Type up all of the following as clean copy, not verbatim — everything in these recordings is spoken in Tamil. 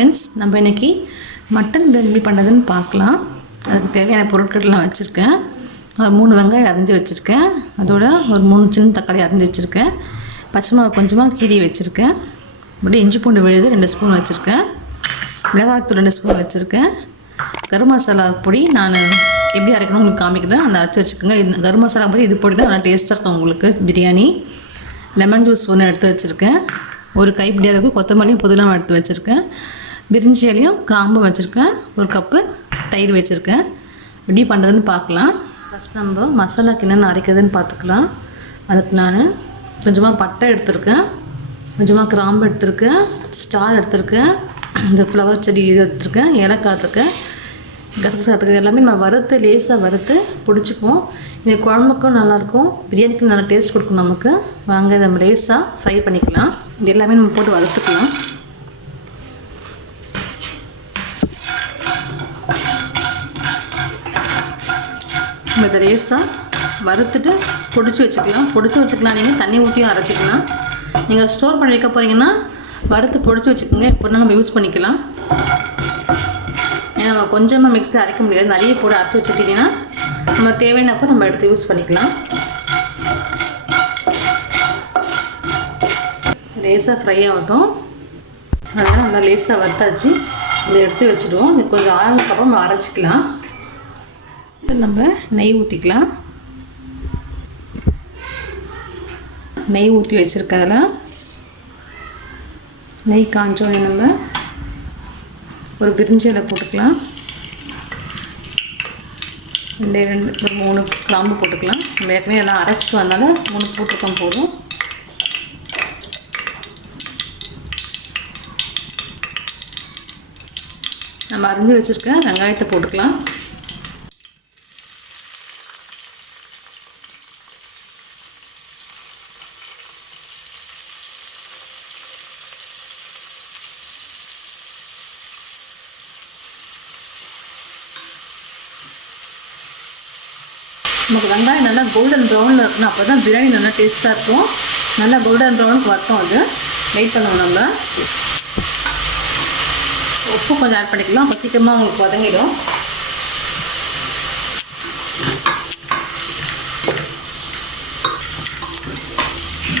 ஃப்ரெண்ட்ஸ், நம்ம இன்றைக்கி மட்டன் பிரியாணி பண்ணுறதுன்னு பார்க்கலாம். அதுக்கு தேவையான பொருட்கள்லாம் வச்சுருக்கேன். ஒரு 3 வெங்காயம் அரிஞ்சு வச்சுருக்கேன். அதோட ஒரு 3 சின்ன தக்காளி அரிஞ்சு வச்சுருக்கேன். பச்சை மிளகா கொஞ்சமாக கீரி வச்சுருக்கேன். அப்படியே இஞ்சி பூண்டு விழுது 2 ஸ்பூன் வச்சுருக்கேன். மிளகாய்த்தூள் 2 ஸ்பூன் வச்சுருக்கேன். கரம் மசாலா பொடி நான் எப்படி அரைக்கணும் உங்களுக்கு காமிக்கிறேன், அந்த அரைச்சி வச்சுக்கோங்க. இந்த கரம் மசாலா பற்றி இது பொடி தான் நல்லா டேஸ்ட்டாக இருக்கும் உங்களுக்கு பிரியாணி. லெமன் ஜூஸ் ஒன்று எடுத்து வச்சுருக்கேன். ஒரு கைப்பிடி அளவுக்கு கொத்தமல்லியும் புதினாவும் எடுத்து வச்சுருக்கேன். பிரிஞ்சி இலையும் கிராம்பும் வச்சுருக்கேன். ஒரு கப்பு தயிர் வச்சுருக்கேன். எப்படி பண்ணுறதுன்னு பார்க்கலாம். ஃபஸ்ட் நம்ம மசாலாக்கு என்னென்ன அரைக்கிறதுன்னு பார்த்துக்கலாம். அதுக்கு நான் கொஞ்சமாக பட்டை எடுத்திருக்கேன், கொஞ்சமாக கிராம்பு எடுத்திருக்கேன், ஸ்டார் எடுத்திருக்கேன், இந்த ஃப்ளவர் செடி இது எடுத்திருக்கேன், ஏலக்காய் எடுத்திருக்கேன், கசகசா எடுத்துருக்கேன். எல்லாமே நம்ம வறுத்து லேசாக வறுத்து பிடிச்சிப்போம். இந்த குழம்புக்கும் நல்லாயிருக்கும், பிரியாணிக்கும் நல்லா டேஸ்ட் கொடுக்கும் நமக்கு. வாங்க நம்ம லேசாக ஃப்ரை பண்ணிக்கலாம். இது எல்லாமே நம்ம போட்டு வறுத்துக்கலாம். நம்ம இதை லேசாக வறுத்துட்டு பொடிச்சு வச்சுக்கலாம். நீங்கள் தண்ணி ஊற்றியும் அரைச்சிக்கலாம். நீங்கள் ஸ்டோர் பண்ணி வைக்க போகிறீங்கன்னா வறுத்து பொடிச்சு வச்சுக்கோங்க. எப்படின்னா நம்ம யூஸ் பண்ணிக்கலாம். ஏன்னா நம்ம கொஞ்சமாக மிக்ஸில் அரைக்க முடியாது, நிறைய போட்டு அரைச்சி வச்சுட்டிங்கன்னா நம்ம தேவையானப்போ நம்ம எடுத்து யூஸ் பண்ணிக்கலாம். லேசாக ஃப்ரை ஆகட்டும். அதனால் நல்லா லேசாக வறுத்தாச்சு. இதை எடுத்து வச்சுடுவோம். இது கொஞ்சம் ஆறுனதுக்கப்புறம் நம்ம அரைச்சிக்கலாம். நம்ம நெய் ஊற்றிக்கலாம். நெய் ஊற்றி வச்சுருக்கதில் நெய் காஞ்சோடனே நம்ம ஒரு பிரிஞ்சி இலை போட்டுக்கலாம். 2-3 கிராம்பு போட்டுக்கலாம். நம்ம ஏற்கனவே எல்லாம் அரைச்சிட்டு வந்தாலும் 3 போட்டுருக்கோம் போதும். நம்ம அரிஞ்சு வச்சுருக்க வெங்காயத்தை போட்டுக்கலாம். நமக்கு வெங்காயம் நல்லா கோல்டன் ப்ரௌனில் இருக்கணும். அப்போ தான் பிரியாணி நல்லா டேஸ்ட்டாக இருக்கும். நல்லா கோல்டன் ப்ரௌனுக்கு வரட்டும். அது வெயிட் பண்ணுவோம். நம்ம உப்பு கொஞ்சம் ஆட் பண்ணிக்கலாம். அப்போ சீக்கிரமாக உங்களுக்கு வதங்கிடும்.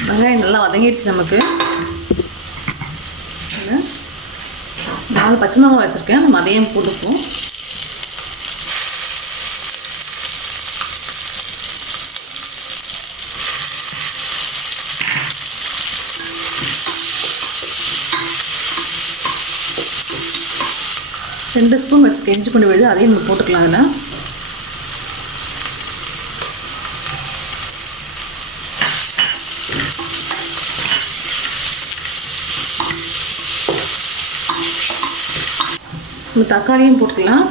வெங்காயம் நல்லா வதங்கிடுச்சு. நமக்கு 4 பச்சை மிளகாய் வச்சுருக்கேன். நம்ம அதையும் போட்டுப்போம். ரெண்டு ஸ்பூன் வச்சுக்க இஞ்சி பூண்டு விழுது, அதையும் நம்ம போட்டுக்கலாம். அதில் நம்ம தக்காளியும் போட்டுக்கலாம்.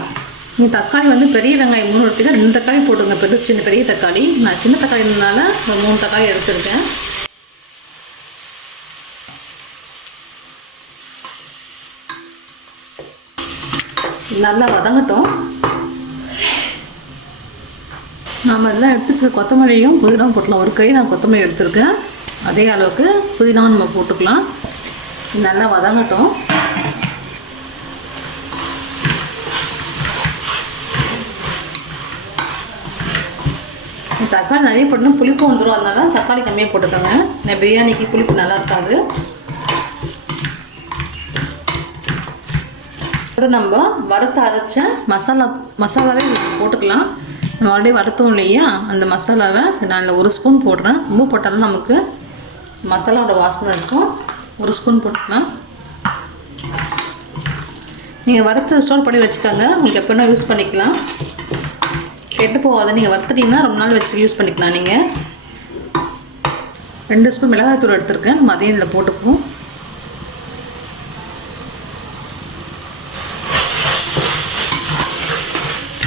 நீங்கள் தக்காளி வந்து பெரிய வெங்காயம் 3 எடுத்துக்க 2 தக்காளி போட்டுங்க. பெரிய தக்காளி. நான் சின்ன தக்காளி இருந்தனால ஒரு 3 தக்காளி எடுத்துருக்கேன். நல்லா வதங்கட்டும். நாம் எல்லாம் எடுத்து கொத்தமல்லியும் புதினாவும் போட்டலாம். ஒரு கை நான் கொத்தமல்லி எடுத்துருக்கேன். அதே அளவுக்கு புதினாவும் நம்ம போட்டுக்கலாம். நல்லா வதங்கட்டும். தக்காளி நிறைய போட்டோம்னா புளிப்பு வந்துடும். அதனால தக்காளி கம்மியாக போட்டுக்கோங்க. நான் பிரியாணிக்கு புளிப்பு நல்லா இருக்காது. நம்ம வறுத்து அரைச்ச மசாலாவே போட்டுக்கலாம். நம்ம ஆல்ரெடி வறுத்தோம் இல்லையா, அந்த மசாலாவை நான் 1 ஸ்பூன் போடுறேன். ரொம்ப போட்டாலும் நமக்கு மசாலாவோட வாசனை இருக்கும். 1 ஸ்பூன் போட்டுக்கலாம். நீங்கள் வறுத்து ஸ்டோர் பண்ணி வச்சுக்கோங்க. உங்களுக்கு எப்போனா யூஸ் பண்ணிக்கலாம். கெட்டு போகாது. நீங்கள் வறுத்துட்டிங்கன்னா ரொம்ப நாள் வச்சு யூஸ் பண்ணிக்கலாம். நீங்கள் 2 ஸ்பூன் மிளகாய்த்தூள் எடுத்துருக்கேன். நம்ம அதையும் இதில் போட்டுப்போம்.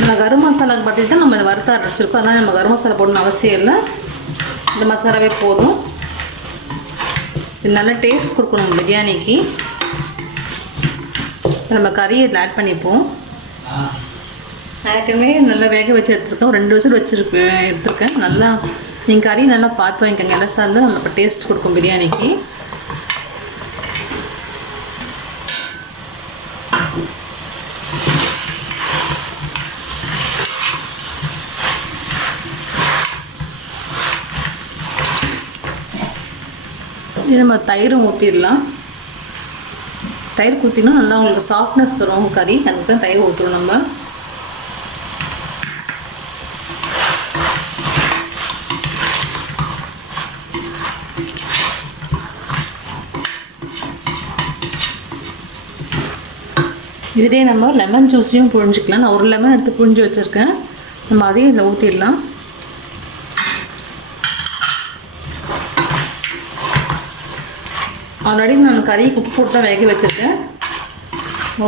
நம்ம கரம் மசாலாவுக்கு பார்த்திங்கன்னா நம்ம இதை வறுத்த அரைச்சிருக்கோம். அதனால் நம்ம கரம் மசாலா போடணும்னு அவசியம் இல்லை. இந்த மசாலாவே போதும். இது நல்ல டேஸ்ட் கொடுக்கணும் நம்ம பிரியாணிக்கு. நம்ம கறியை இதில் ஆட் பண்ணிப்போம். ஏற்கனவே நல்லா வேக வச்சு எடுத்துருக்கேன். 2 விசில் எடுத்துருக்கேன். நல்லா நீங்கள் கறி நல்லா பார்த்து வாங்கிக்கோங்க. எல்லாம் சார்ந்து நம்ம டேஸ்ட் கொடுக்கும் பிரியாணிக்கு. இது நம்ம தயிரும் ஊற்றிடலாம். தயிர் ஊற்றினா நல்லா உங்களுக்கு சாஃப்ட்னஸ் தரும் கறி, அதுக்கு தான் தயிர் ஊற்றுறோம் நம்ம. இதுலேயே நம்ம லெமன் ஜூஸையும் புழிஞ்சிக்கலாம். நான் ஒரு லெமன் எடுத்து புழிஞ்சு வச்சுருக்கேன். நம்ம அதையும் இதில் ஊற்றிடலாம். ஆல்ரெடி நான் கறிக்கு உப்பு போட்டு தான் வேக வச்சுருக்கேன்.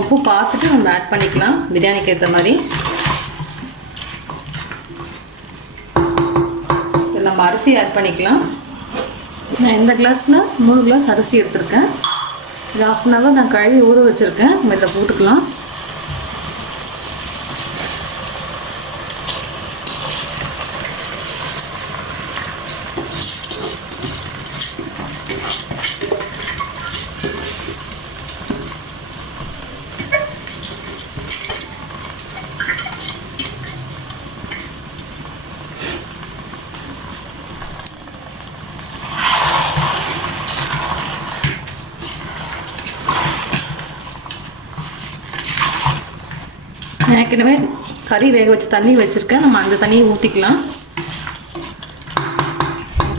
உப்பு பார்த்துட்டு நம்ம ஆட் பண்ணிக்கலாம் பிரியாணிக்கு ஏற்ற மாதிரி. இதில் நம்ம அரிசி ஆட் பண்ணிக்கலாம். நான் இந்த கிளாஸில் 3 கிளாஸ் அரிசி எடுத்திருக்கேன். இது 1/2 hour நான் கழுவி ஊற வச்சுருக்கேன். நம்ம இதில் போட்டுக்கலாம். ஏற்கனவே கறி வேக வச்சு தண்ணி வச்சுருக்கேன். நம்ம அந்த தண்ணியை ஊற்றிக்கலாம்.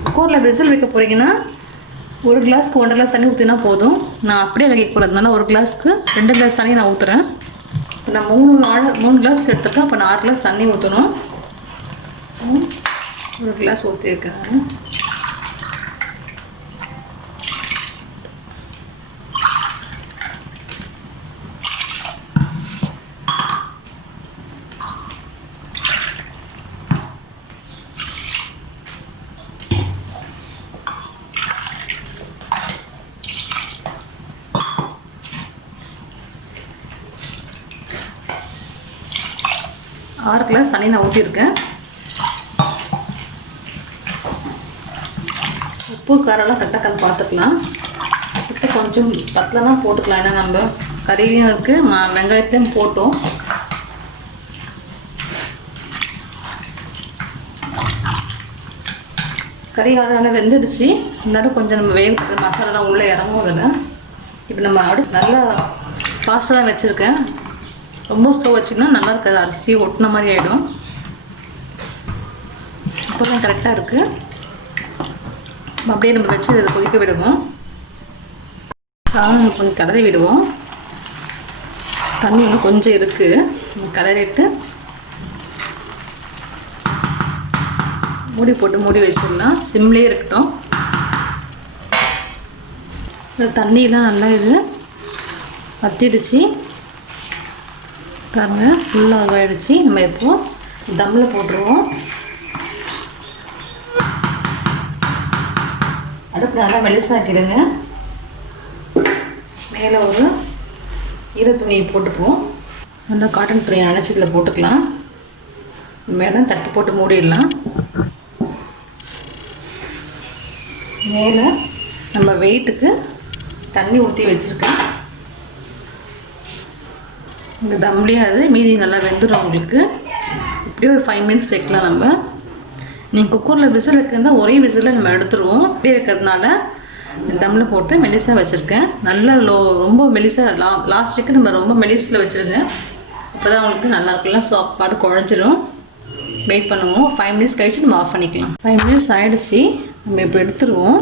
குக்கரில் விசில் வைக்க போகிறீங்கன்னா 1 கிளாஸ்க்கு 1.5 கிளாஸ் தண்ணி ஊற்றினா போதும். நான் அப்படியே வைக்க போகிறதுனால 1 கிளாஸ்க்கு 2 கிளாஸ் தண்ணி நான் ஊற்றுறேன். நான் 3 கிளாஸ் எடுத்துருக்கேன். அப்போ நான் 6 கிளாஸ் தண்ணி ஊற்றணும். 1 கிளாஸ் ஊற்றிருக்கேன். ஆறு கிளாஸ் தண்ணி நான் ஊற்றிருக்கேன். உப்பு காரெல்லாம் கரெக்டாக பார்த்துக்கலாம். உப்பு கொஞ்சம் பத்தலனா போட்டுக்கலாம். ஏன்னா நம்ம கறியும் இருக்குது, வெங்காயத்தையும் போட்டோம். கறி நல்லா வெந்துடுச்சு. இருந்தாலும் கொஞ்சம் நம்ம வேக மசாலாலாம் உள்ளே இறங்கும் அதில். இப்போ நம்ம அடுப்பு நல்லா ஃபாஸ்ட்டாக தான் வச்சுருக்கேன். ரொம்ப ஸ்லோ வச்சிங்கன்னா நல்லா இருக்காது, அரிசி ஒட்டின மாதிரி ஆகிடும். இப்போ தான் கரெக்டாக இருக்குது. அப்படியே நம்ம வச்சு அதை கொதிக்க விடுவோம். சாதம் கொஞ்சம் கலரி விடுவோம். தண்ணி இன்னும் கொஞ்சம் இருக்குது. கலரிட்டு மூடி போட்டு மூடி வச்சிடலாம். சிம்லேயே இருக்கட்டும். இந்த தண்ணியெலாம் நல்லா இது வத்திடுச்சு பாருங்கள். ஃபுல்லாக ஆகிடுச்சு. நம்ம இப்போது தம்மில் போட்டுருவோம். அடுப்பு நல்லா மெலிசாக்கிடுங்க. மேலே ஒரு ஈர துணியை போட்டுப்போம். நல்லா காட்டன் துணியை அணைச்சி இதில் போட்டுக்கலாம். மேலே தட்டு போட்டு மூடிடலாம். மேலே நம்ம வெயிட்டுக்கு தண்ணி ஊற்றி வச்சுருக்கேன். இந்த தம்லேயே அது மீதி நல்லா வெந்துடும் உங்களுக்கு. இப்படியே ஒரு 5 minutes வைக்கலாம். நம்ம நீங்கள் குக்கரில் விசில் வைக்கிறதா ஒரே விசிலில் நம்ம எடுத்துருவோம். அப்படியே வைக்கிறதுனால தம்மில் போட்டு மெலிசாக வச்சுருக்கேன். நல்லா ரொம்ப மெலிசாக லாஸ்ட் வீக்கு நம்ம ரொம்ப மெலிஸில் வச்சுருங்க. அப்போ தான் உங்களுக்கு நல்லாயிருக்கும்லாம் சாப்பாடு குழஞ்சிரும். வெயிட் பண்ணுவோம். 5 minutes கழிச்சு நம்ம ஆஃப் பண்ணிக்கலாம். 5 minutes ஆகிடுச்சு. நம்ம இப்போ எடுத்துருவோம்.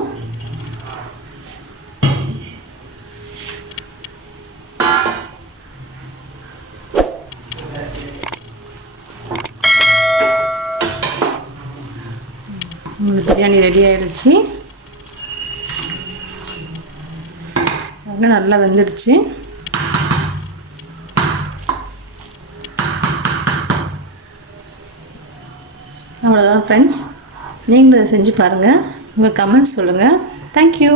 பிரியாணி ரெடி ஆகிடுச்சு. நல்லா வெந்துடுச்சு. அவ்வளோதான் ஃப்ரெண்ட்ஸ். நீங்களும் இதை செஞ்சு பாருங்கள். உங்கள் கமெண்ட்ஸ் சொல்லுங்கள். தேங்க்யூ.